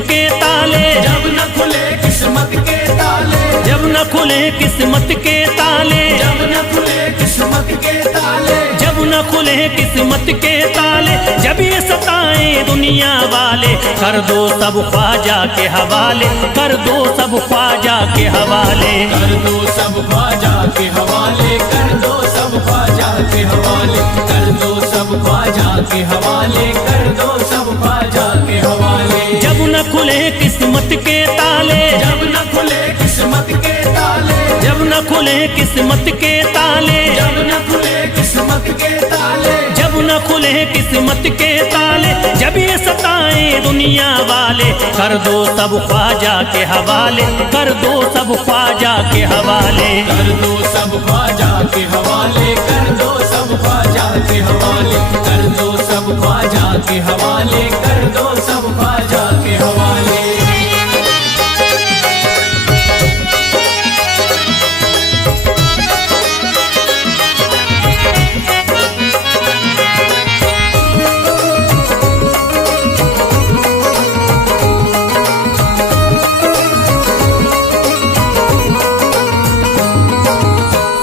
के ताले, जब न खुले किस्मत के ताले, जब न खुले किस्मत के ताले, जब न खुले किस्मत के ताले, जब न खुले किस्मत के ताले, जब ये सताएं दुनिया वाले, कर दो सब ख्वाजा के हवाले, कर दो सब ख्वाजा के हवाले, कर दो सब ख्वाजा के हवाले, कर दो सब ख्वाजा के हवाले, कर दो सब ख्वाजा के हवाले, कर दो सब ख्वाजा के हवाले। जब न खुले किस्मत के ताले, जब न खुले किस्मत के ताले, जब न खुले किस्मत के ताले, जब न खुले किस्मत के ताले, जब न खुले किस्मत के ताले, जब ये सताएं दुनिया वाले, कर दो सब ख्वाजा के हवाले, कर दो सब ख्वाजा के हवाले, कर दो सब ख्वाजा के हवाले, कर दो सब ख्वाजा के हवाले, कर दो सब ख्वाजा के हवाले, कर दो सब ख्वाजा के हवाले।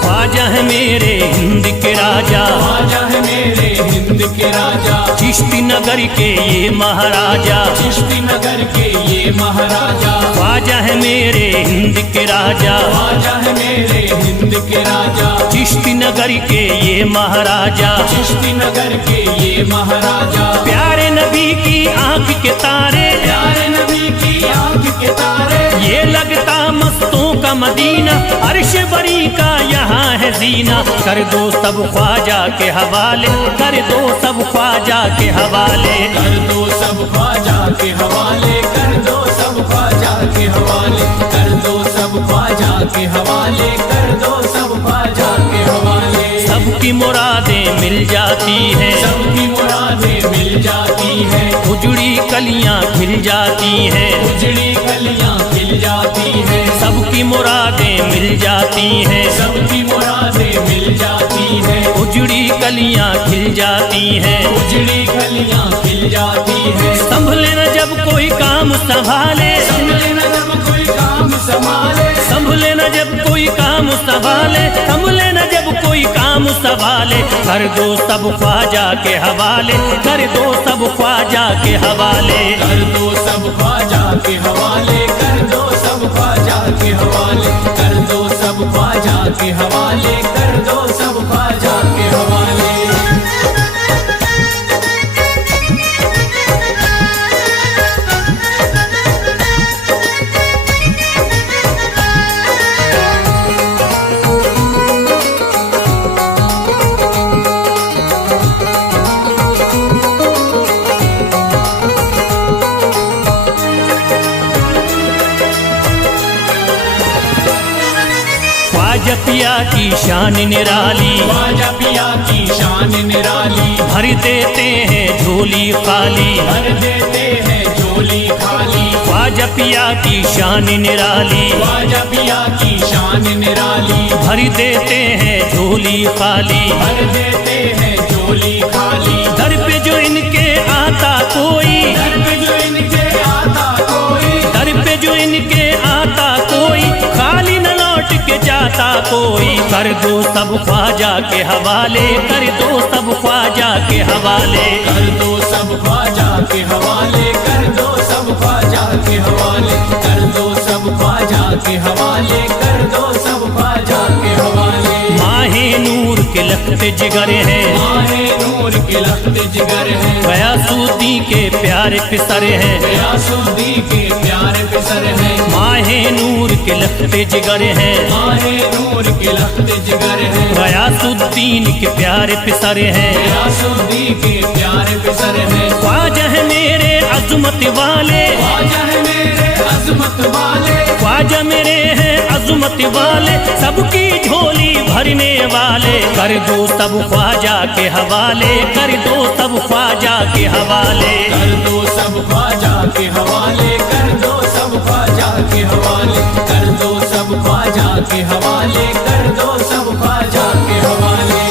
ख्वाजा है मेरे हिंद के राजा, ख्वाजा है मेरे हिंद के राजा, चिश्ती नगर के ये महाराजा, चिश्ती नगर के ये महाराजा, ख्वाजा है मेरे हिंद के राजा, ख्वाजा है मेरे हिंद के राजा, चिश्ती नगर के ये महाराजा, चिश्ती नगर के ये महाराजा, प्यारे नबी की आंख के तारे, प्यारे नबी की आंख के तारे, ये लगता मस्तों का मदीना, अर्श बरी का यहाँ है जीना, कर दो सब ख्वाजा के हवाले, कर दो सब ख्वाजा के हवाले, कर दो सब ख्वाजा के हवाले, कर दो सब ख्वाजा के हवाले, कर दो सब ख्वाजा के हवाले, कर दो सब ख्वाजा के हवाले। सबकी मुरादें मिल जाती हैं, सबकी मुरादें मिल जाती हैं, उजड़ी कलियां खिल जाती हैं, उजड़ी कलियां खिल जाती हैं, सबकी मुरादें मिल जाती हैं, सबकी मुरादें मिल जाती हैं, उजड़ी कलियां खिल जाती हैं, उजड़ी कलियां खिल जाती हैं। संभले न जब कोई काम संभाले, संभले न जब कोई काम संभाले, संभले न जब कोई काम संभाले, संभले न जब कोई काम संभाले, कर दो सब ख्वाजा के हवाले, कर दो सब ख्वाजा के हवाले, कर दो सब ख्वाजा के हवाले, कर दो सब ख्वाजा के हवाले, कर दो सब ख्वाजा के हवाले, कर दो सब ख्वाजा के हवाले। ख्वाजा पिया की शान निराली, ख्वाजा पिया की शान निराली, भर देते हैं झोली खाली, भर देते हैं झोली खाली, ख्वाजा पिया की शान निराली, ख्वाजा पिया की शान निराली, भर देते हैं झोली खाली, भर देते हैं झोली खाली, दर पे जो इनके आता कोई, दर पे जो इनके आता कोई, दर पे जो इनके आता कोई, खाली न लौट के जाता कोई, कर दो सब ख्वाजा के हवाले, कर दो सब ख्वाजा के हवाले, कर दो सब ख्वाजा के हवाले, कर दो सब ख्वाजा के हवाले, कर दो सब ख्वाजा के हवाले, कर दो सब ख्वाजा के हवाले। माहे नूर के लखते जिगर हैं, माहे नूर के लखते जिगर हैं, गयासुद्दीन के प्यारे पिसर हैं, गयासुद्दीन के प्यारे पिसर हैं, माहे नूर के लखते जिगर हैं, माहे नूर के लखते जिगर हैं, गयासुद्दीन के प्यारे पिसर हैं, गयासुद्दीन के प्यारे पिसर हैं। ख्वाजा है मेरे अज़मत वाले, ख्वाजा है मेरे अज़मत वाले, ख्वाजा मेरे हैं अज़मत वाले, सबकी झोली भरने वाले, कर दो सब ख्वाजा के हवाले, कर दो सब ख्वाजा के हवाले, कर दो सब ख्वाजा के हवाले, कर दो सब ख्वाजा के हवाले, कर दो सब ख्वाजा के हवाले, कर दो सब ख्वाजा के हवाले।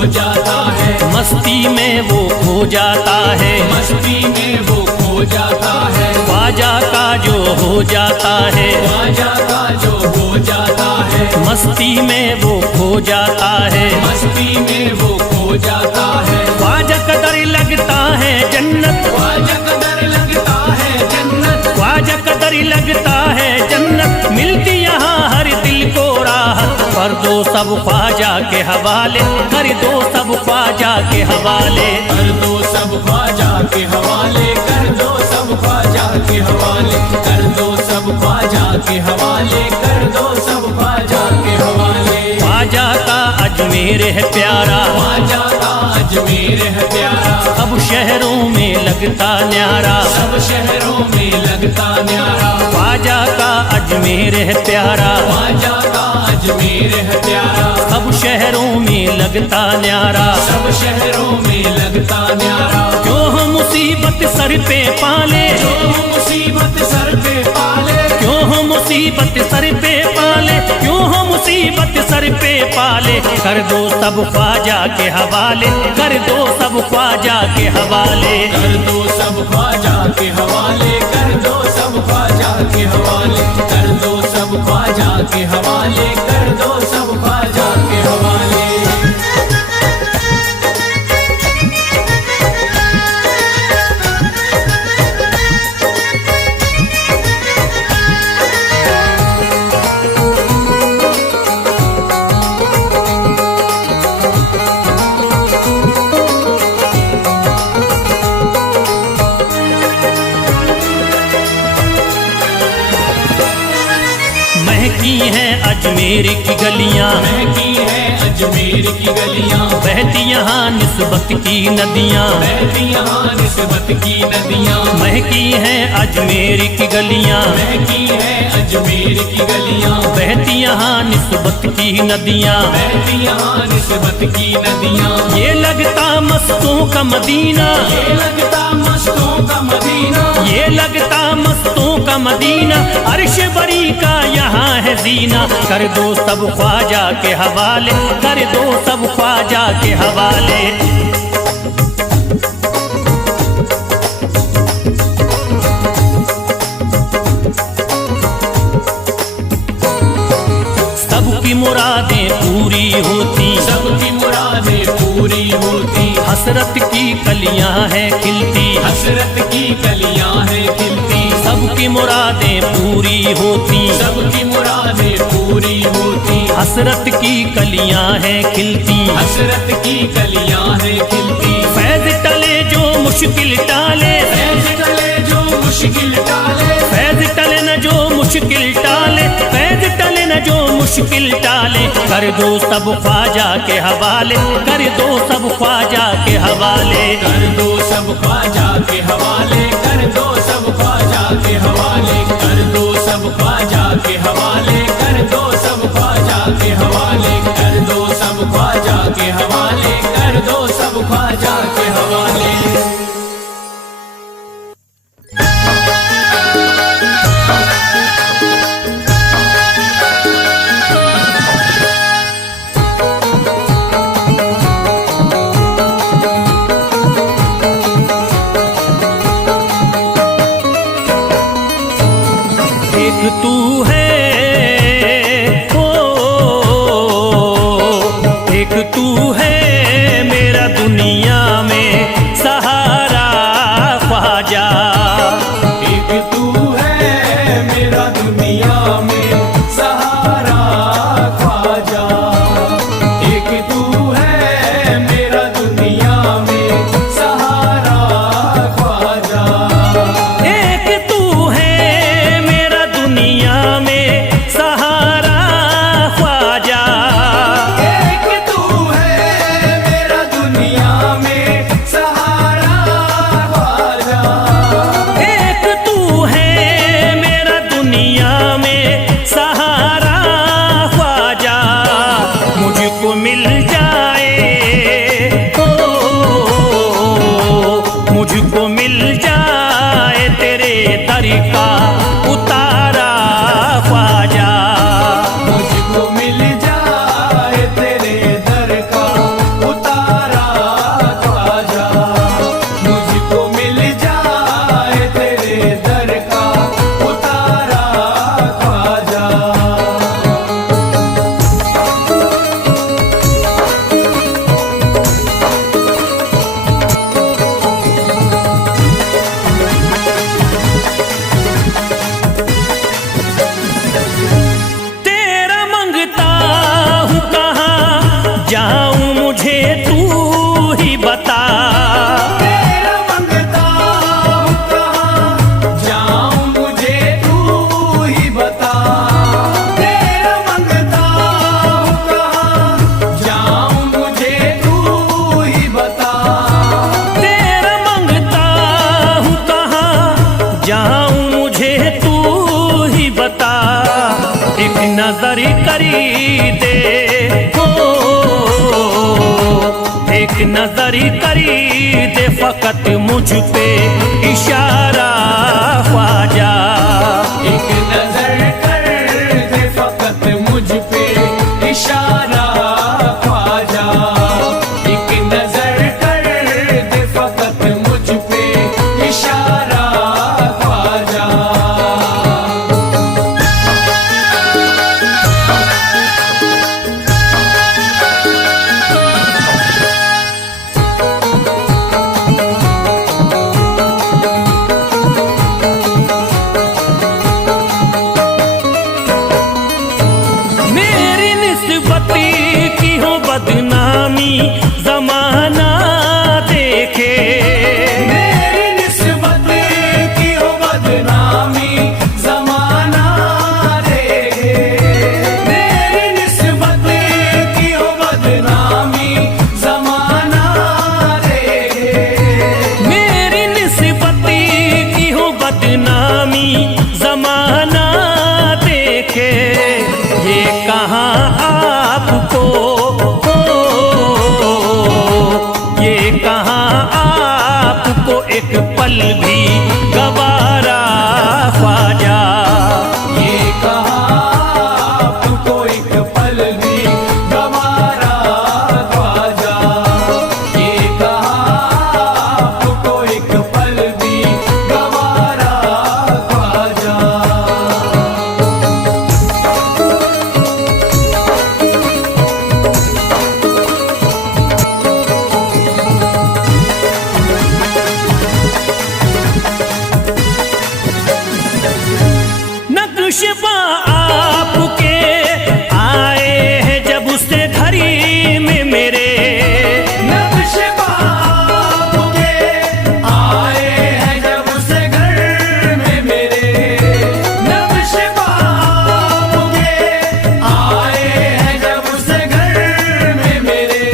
हो जाता है, मस्ती में वो खो जाता है, मस्ती में वो खो जाता है, ख्वाजा का जो हो जाता है, ख्वाजा का जो हो जाता है, मस्ती में वो खो जाता है, मस्ती में वो खो जाता है, ख्वाजा कदर लगता है जन्नत, ख्वाजा कदर लगता है जन्नत, ख्वाजा कदर लगता है जन्नत, मिलती यहाँ हर दिल को राहत, कर दो सब ख्वाजा के हवाले, कर दो सब ख्वाजा के हवाले, कर दो सब ख्वाजा के हवाले, कर दो सब ख्वाजा के हवाले, कर दो सब ख्वाजा के हवाले, कर दो सब ख्वाजा के हवाले। ख्वाजा का अजमेर है प्यारा, ख्वाजा का अजमेर है प्यारा, सब शहरों में लगता न्यारा, सब शहरों में लगता न्यारा, ख्वाजा का अजमेर है प्यारा, ख्वाजा का अजमेर है प्यारा, सब शहरों में लगता न्यारा, सब शहरों में लगता न्यारा, क्यों हम मुसीबत सर पे पाले, जो मुसीबत सर पे पाले, क्यों हम मुसीबत सर पे पाले, क्यों हम मुसीबत सर पे पाले, कर दो सब ख्वाजा के हवाले, कर दो सब ख्वाजा के हवाले, कर दो सब ख्वाजा के हवाले, कर दो सब ख्वाजा के हवाले, कर दो सब ख्वाजा के हवाले, कर दो सब ख्वाजा के हवाले। महकी हैं अजमेर की गलियां, महकी है अजमेर की गलियां, बहती यहाँ निस्बत की नदियां, बहती यहाँ निस्बत की नदियां, महकी हैं अजमेर की गलियां, महकी है अजमेर की गलियां, बहती यहाँ निस्बत की नदियां, बहती यहाँ निस्बत की नदियां, ये लगता मस्तों का मदीना, ये लगता मस्तों का मदीना, ये लगता मस्तों का मदीना, अर्श बरी का यहाँ है जीना, कर दो सब ख्वाजा के हवाले, कर दो सब ख्वाजा के हवाले। सबकी मुरादें पूरी होती, सबकी मुरादें पूरी होती, हसरत की कलियां हैं खिलती, हसरत की कलियां हैं खिलती, सबकी मुरादें पूरी होती, सबकी मुरादें पूरी होती, हसरत की कलियां हैं खिलती, हसरत की कलियां हैं खिलती, फैज टले जो मुश्किल टाले, फैज टले जो मुश्किल टाले, फैज टले न जो मुश्किल टाले, फैज टले न जो मुश्किल टाले, कर दो सब ख्वाजा के हवाले, कर दो सब ख्वाजा के हवाले, कर दो सब ख्वाजा के हवाले, कर दो सब ख्वाजा के हवाले, कर दो सब ख्वाजा के हवाले, कर दो सब ख्वाजा के हवाले, कर दो सब ख्वाजा के हवाले, कर दो सब ख्वाजा के हवाले। एक तू है ओ, एक तू है मेरा दुनिया में सहारा ख्वाजा, एक तू है मेरा दुनिया में सहारा ख्वाजा, एक तू है मेरा दुनिया में सहारा ख्वाजा, एक तू है मेरा दुनिया में सहारा ख्वाजा, एक तू है मेरा दुनिया में मुझे तू ही बता। तेरा मंगता हूँ कहाँ जाऊँ मुझे तू ही बता। तेरा मंगता हूँ कहाँ जाऊँ मुझे तू ही बता। तेरा मंगता हूँ कहाँ जाऊँ मुझे तू ही बता। एक नजर करी दे हो, एक नजर करी दे फकत मुझ पे इशारा ख्वाजा। एक नजर कर दे फकत मुझ पे इशारा ख्वाजा। एक नजर कर दे फकत मुझ पे इशारा ख्वाजा। मेरी निस्बती की हो बदनामी जमाना देखे। मेरी निस्बत की हो बदनामी जमाना देखे। मेरी निस्बत की हो बदनामी जमाना देखे। मेरी निस्बती की हो बदनामी जमाना देखे। ये कहाँ आपको हो, ये कहाँ आपको एक पल भी गवारा ख्वाजा। ये कहाँ आपको एक पल भी गवारा ख्वाजा। ये कहाँ आपको एक पल भी गवारा ख्वाजा। नक्शबा आपके आए हैं जब उससे घड़ी में मेरे। नक्शबा आपके आए हैं जब से घर में मेरे। नक्शबा आपके आए हैं जब से घर में मेरे।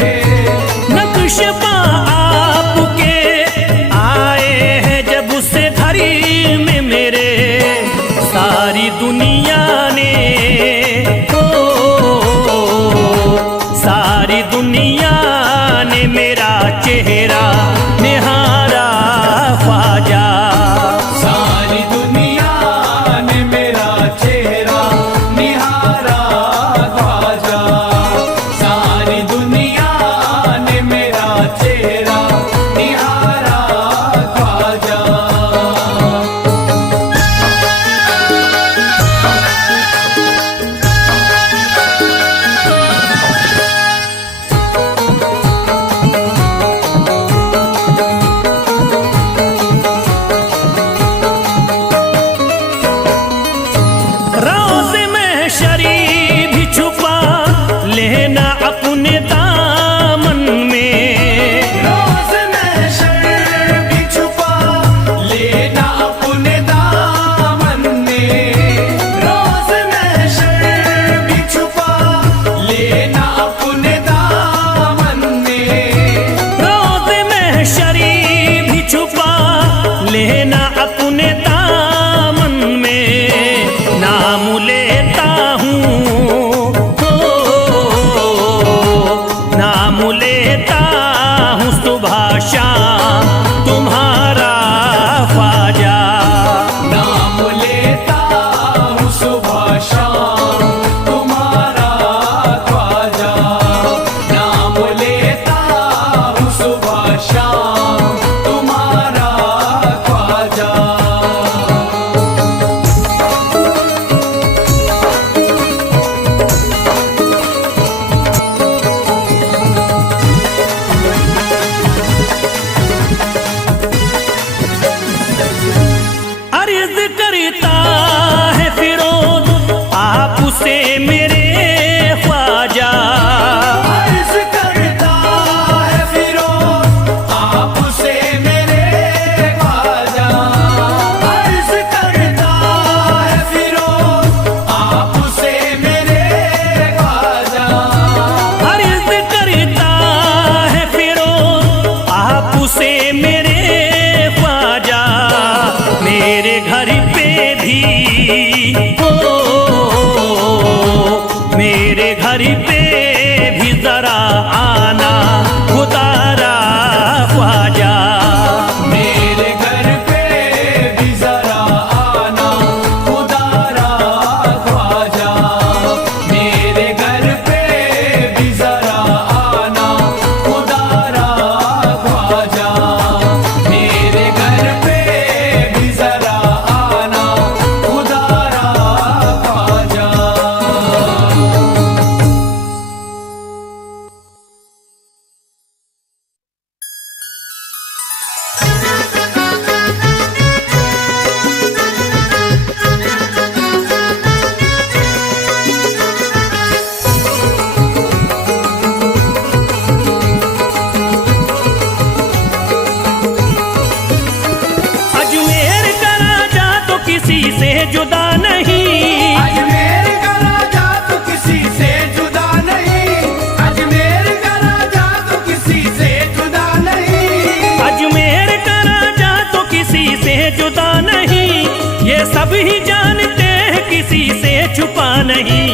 नक्शबा आपके आए हैं जब उससे घड़ी में मेरे। सारी दुनिया ने हो, सारी दुनिया ने मेरा चेहरा निहारा ख्वाजा। सारी दुनिया ने मेरा चेहरा निहारा ख्वाजा। सारी दुनिया ने मेरा चेहरा निहारा ख्वाजा। रोज़ महशरी भी छुपा लेना अपने दामन में। रोज़ महशर भी छुपा लेना अपने दामन में। रोज़ महशर भी छुपा लेना अपने दामन में। रोज़ महशरी भी छुपा लेना अपने दामन में। नाम लेता हूँ हो, नाम लेता हूँ सुबह शाम तुम्हारा ख्वाजा। नाम लेता हूँ सुबह शाम तुम्हारा ख्वाजा। नाम लेता हूँ सुबह शाम तुम्हारा ख्वाजा। जुदा नहीं। अजमेर का राजा तो किसी से जुदा नहीं, अजमेर का राजा तो किसी से जुदा नहीं, अजमेर का राजा तो किसी से जुदा नहीं, ये सब ही जानते हैं किसी से छुपा नहीं।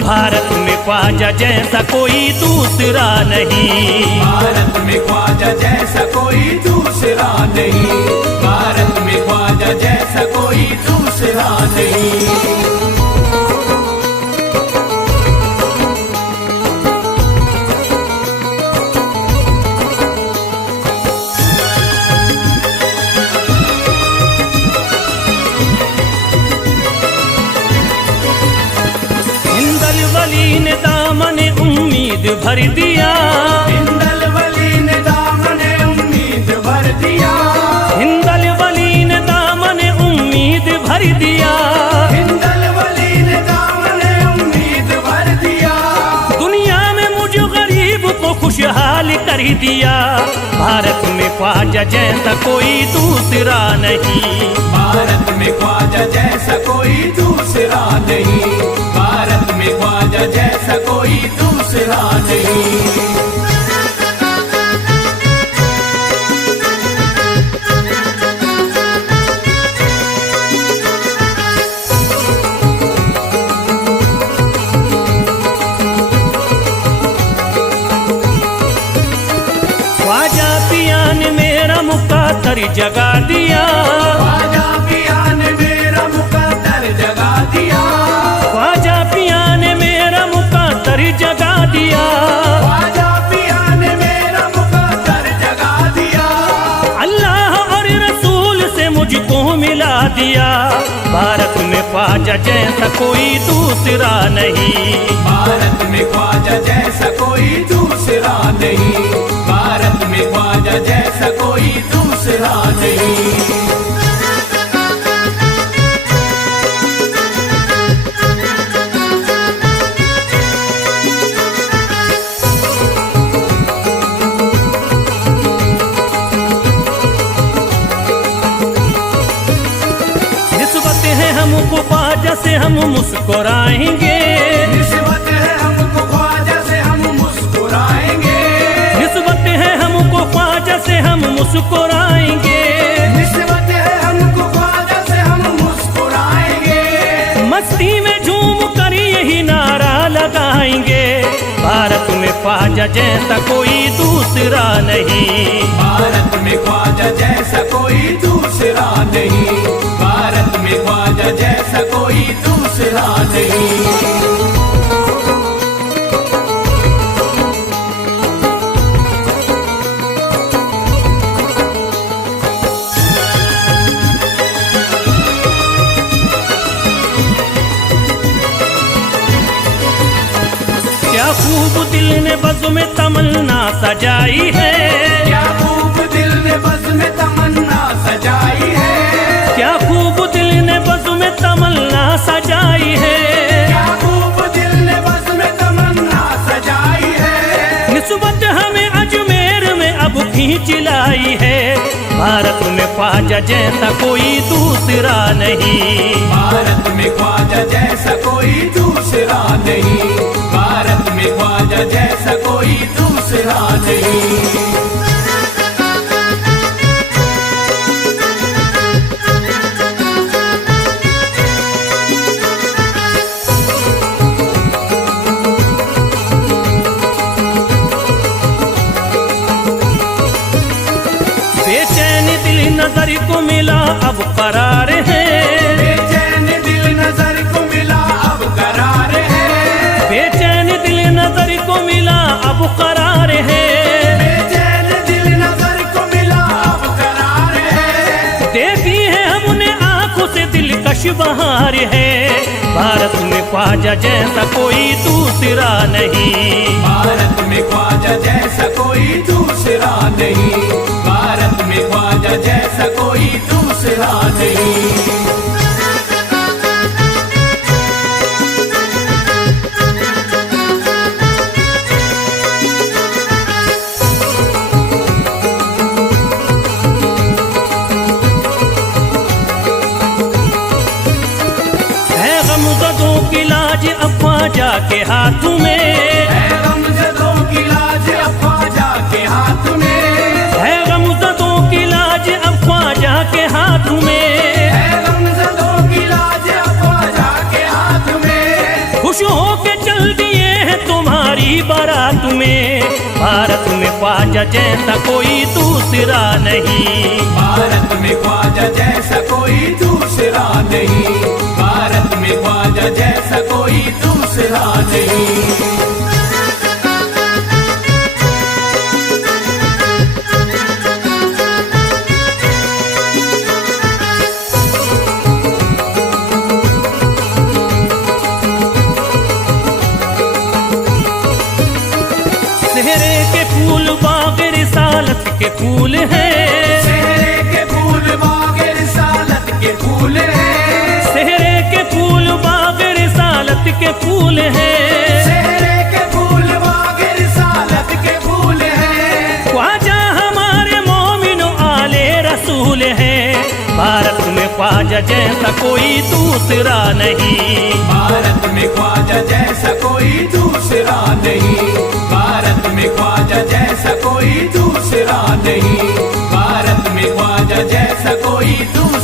भारत में ख्वाजा जैसा कोई दूसरा नहीं, भारत में ख्वाजा जैसा कोई दूसरा नहीं, भारत में ख्वाजा जैसा कोई दूसरा नहीं। हिंदल वली ने दामन उम्मीद भर दिया, हिंदल वली ने दामन उम्मीद भर दिया, हिंदल वली ने दामन उम्मीद भर दिया, हिंदल वली ने दामन उम्मीद भर दिया, दुनिया में मुझ गरीब को खुशहाल कर दिया। भारत में ख्वाजा जैसा कोई दूसरा नहीं, भारत में ख्वाजा जैसा कोई दूसरा नहीं, भारत में ख्वाजा जैसा कोई दूसरा नहीं। ख्वाजा पिया ने मेरा मुक़द्दर जगा दिया, ख्वाजा पिया ने मेरा मुक़द्दर जगा दिया, ख्वाजा पिया ने मेरा मुक़द्दर जगा दिया, ख्वाजा पिया ने मेरा मुक़द्दर जगा दिया, अल्लाह और रसूल से मुझको मिला दिया। भारत में ख्वाजा जैसा कोई दूसरा नहीं, भारत में ख्वाजा जैसा कोई दूसरा नहीं, भारत में ख्वाजा जैसा कोई दूसरा नहीं। निस्बत है हमको ख्वाजा से हम मुस्कुराएंगे, निस्बत है हमको ख्वाजा से हम मुस्कुराएंगे, निस्बत है हमको ख्वाजा से हम मुस्कुराएंगे, निस्बत है हमको ख्वाजा से हम मुस्कुराएंगे, मस्ती में झूम कर यही नारा लगाएंगे। भारत में ख्वाजा जैसा कोई दूसरा नहीं, भारत में ख्वाजा जैसा कोई दूसरा नहीं, भारत में ख्वाजा जैसा कोई दूसरा नहीं। क्या खूब दिल ने बज़्म में तमन्ना सजाई है, क्या खूब दिल ने बज़्म में तमन्ना सजाई है, क्या खूब दिल ने बज़्म में तमन्ना सजाई है, क्या खूब दिल ने बज़्म में तमन्ना सजाई है, निस्बत हमें अजमेर में अब खींच लाई है। भारत में ख्वाजा जैसा कोई दूसरा नहीं, भारत में ख्वाजा जैसा कोई दूसरा नहीं, भारत में ख्वाजा जैसा कोई दूसरा नहीं। बेचैन दिल नजर को मिला अब करार है, बेचैन दिल नजर को मिला अब करार है, बेचैन दिल नजर को मिला अब करार है, बेचैन दिल नजर को मिला अब करार है, देखी है हमने आंखों से दिलकश बहार है। भारत में ख्वाजा जैसा कोई दूसरा नहीं, भारत में ख्वाजा जैसा कोई दूसरा नहीं, भारत में ख्वाजा जैसा कोई दूसरा नहीं। के हाथ में, है गमज़दों की लाज अब ख्वाजा के हाथ में, है गमज़दों की लाज अब ख्वाजा के हाथ में, है गमज़दों की लाज अब ख्वाजा के हाथ में। खुश होके चल दिए हैं तुम्हारी बारात में। भारत में ख्वाजा जैसा कोई दूसरा नहीं, भारत में ख्वाजा जैसा कोई दूसरा नहीं, भारत में ख्वाजा जैसा कोई दूसरा नहीं। सेहरे के फूल बाग रिसालत के फूल हैं, सेहरे के फूल बाग रिसालत के फूल हैं, सेहरे के फूल बाग रिसालत के फूल हैं, सेहरे के फूल बाग रिसालत के फूल हैं। ख्वाजा हमारे मोमिनो आले रसूल हैं। भारत में ख्वाजा जैसा कोई दूसरा नहीं, भारत में ख्वाजा जैसा कोई दूसरा नहीं, भारत में ख्वाजा जैसा कोई दूसरा नहीं, भारत में ख्वाजा जैसा कोई दूसरा